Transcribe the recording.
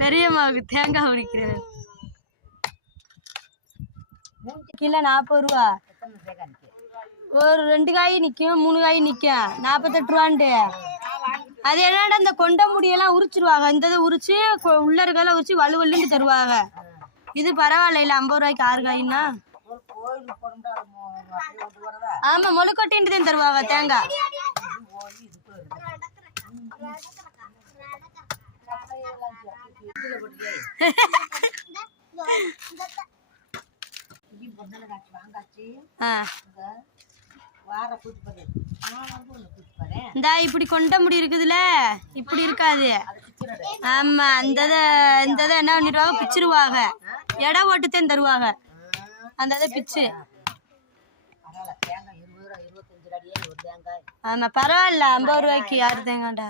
பெரியம்மாவுக்கு தேங்காய் உரிக்கிறது கிலோ 40 ரூபா. ஒரு 2 காய் நிற்கும், 3 காய் நிற்கும், 48 ரூபான்ட்டு. அது என்னடா இந்த கொண்ட முடியெல்லாம் உரிச்சிருவாங்க. இந்த இதை உரிச்சு உள்ள இருக்கெல்லாம் உரிச்சு வலுவலுன்னு தருவாங்க. இது பரவாயில்ல. 50 ரூபாய்க்கு 6 காய்னா. ஆமா, முளைக்கொட்டின்ட்டு தான் தருவாங்க தேங்காய். இந்த இப்படி கொண்ட முடி இருக்குதுல்ல, இப்படி இருக்காது. ஆமா, இந்த என்ன பண்ணிடுவாங்க, பிச்சிருவாங்க. எடை போட்டுத்தான் தருவாங்க. அந்த இதை பிச்சு. ஆமா, பரவாயில்ல. 50 ரூபாய்க்கு 6 தேங்காய்டா.